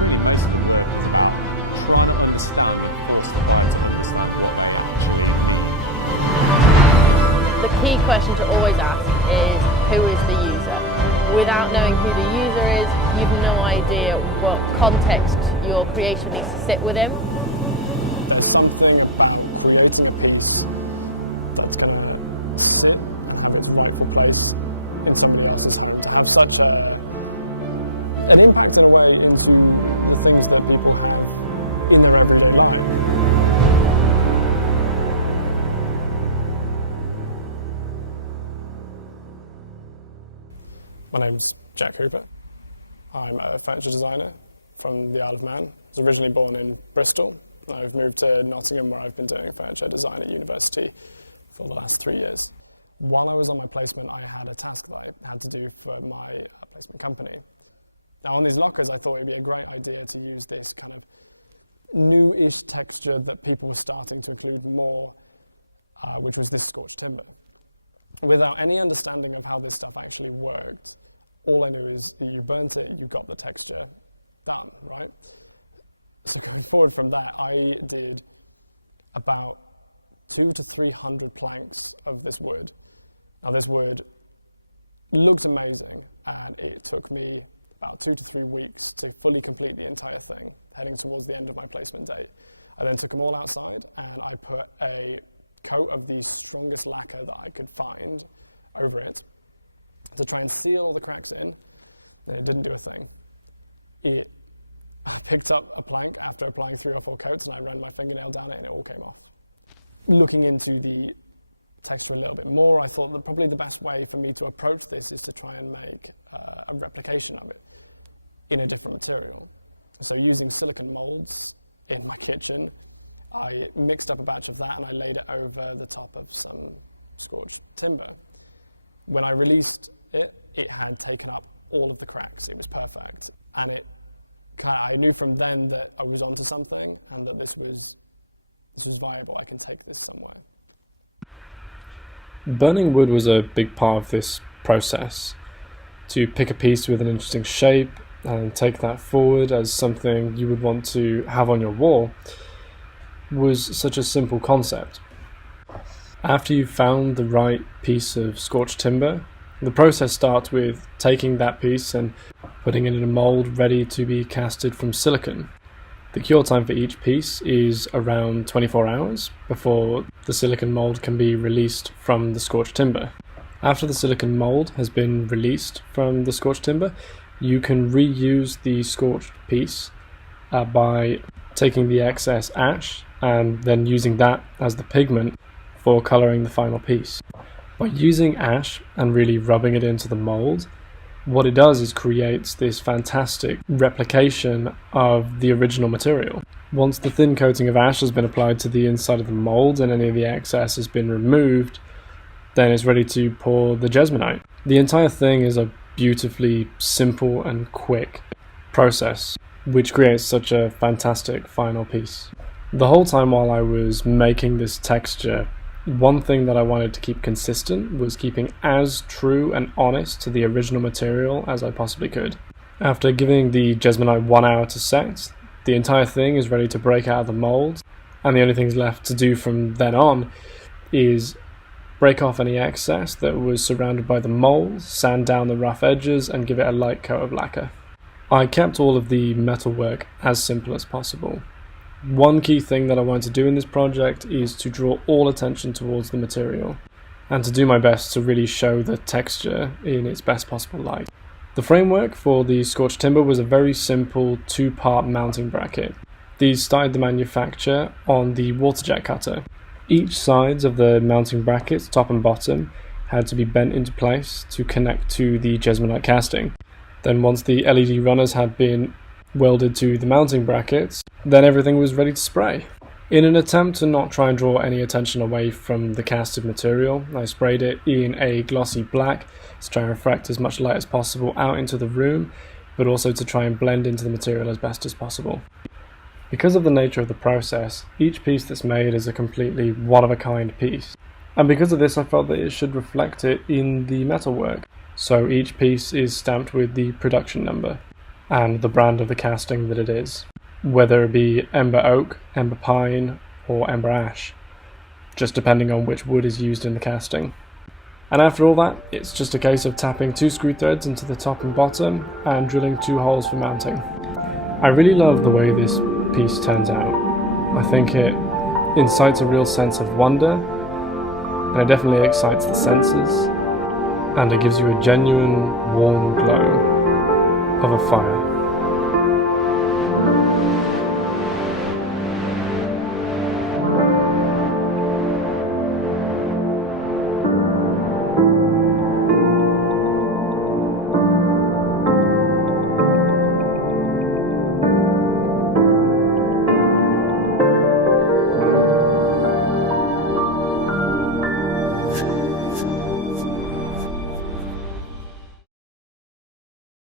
really most of the work is about trying to understand and force the client to understand what they actually need. The key question to always ask is, who is the user? Without knowing who the user is, you've no idea what context your creation needs to sit within. There's something about creating a piece that's going to sit and have its rightful place in somebody else's home, to have such an impact in a way into the things that people have in their everyday life. My name's Jack Hooper. I'm a furniture designer from the Isle of Man. I was originally born in Bristol. I've moved to Nottingham, where I've been doing furniture design at university for the last 3 years. While I was on my placement, I had a task that I had to do for my placement company. Now, on these lockers, I thought it'd be a great idea to use this kind of new-ish texture that people were starting to include more, which was this scorched timber. Without any understanding of how this stuff actually worked, all I knew is you burnt it, you got the texture, done, right? So going forward from that, I did about 200 to 300 planks of this wood. Now, this wood looked amazing, and it took me about 2 to 3 weeks to fully complete the entire thing, heading towards the end of my placement date. I then took them all outside, and I put a coat of the strongest lacquer that I could find over it to try and seal all the cracks in, and it didn't do a thing. I picked up a plank after applying 3 or 4 coats, and I ran my fingernail down it, and it all came off. Looking into the texture a little bit more, I thought that probably the best way for me to approach this is to try and make a replication of it in a different material. So using silicone molds in my kitchen, I mixed up a batch of that and I laid it over the top of some scorched timber. When I released it, it had taken up all of the cracks. It was perfect. And I knew from then that I was onto something, and that this was viable. I can take this somewhere. Burning wood was a big part of this process. To pick a piece with an interesting shape and take that forward as something you would want to have on your wall was such a simple concept. After you've found the right piece of scorched timber, the process starts with taking that piece and putting it in a mold ready to be casted from silicone. The cure time for each piece is around 24 hours before the silicone mold can be released from the scorched timber. After the silicone mold has been released from the scorched timber, you can reuse the scorched piece by taking the excess ash and then using that as the pigment for colouring the final piece. By using ash and really rubbing it into the mold, what it does is creates this fantastic replication of the original material. Once the thin coating of ash has been applied to the inside of the mold and any of the excess has been removed, then it's ready to pour the jesmonite. The entire thing is a beautifully simple and quick process, which creates such a fantastic final piece. The whole time while I was making this texture, one thing that I wanted to keep consistent was keeping as true and honest to the original material as I possibly could. After giving the jesmonite 1 hour to set, the entire thing is ready to break out of the mold, and the only things left to do from then on is break off any excess that was surrounded by the mold, sand down the rough edges, and give it a light coat of lacquer. I kept all of the metalwork as simple as possible. One key thing that I wanted to do in this project is to draw all attention towards the material and to do my best to really show the texture in its best possible light. The framework for the scorched timber was a very simple 2-part mounting bracket. These started the manufacture on the water jet cutter. Each sides of the mounting brackets, top and bottom, had to be bent into place to connect to the jesmonite casting. Then once the LED runners had been welded to the mounting brackets, then everything was ready to spray. In an attempt to not try and draw any attention away from the casted material, I sprayed it in a glossy black to try and refract as much light as possible out into the room, but also to try and blend into the material as best as possible. Because of the nature of the process, each piece that's made is a completely one-of-a-kind piece. And because of this, I felt that it should reflect it in the metalwork. So each piece is stamped with the production number. and the brand of the casting that it is, whether it be Ember Oak, Ember Pine, or Ember Ash, just depending on which wood is used in the casting. And after all that, it's just a case of tapping 2 screw threads into the top and bottom and drilling 2 holes for mounting. I really love the way this piece turns out. I think it incites a real sense of wonder, and it definitely excites the senses, and it gives you a genuine warm glow of a fire.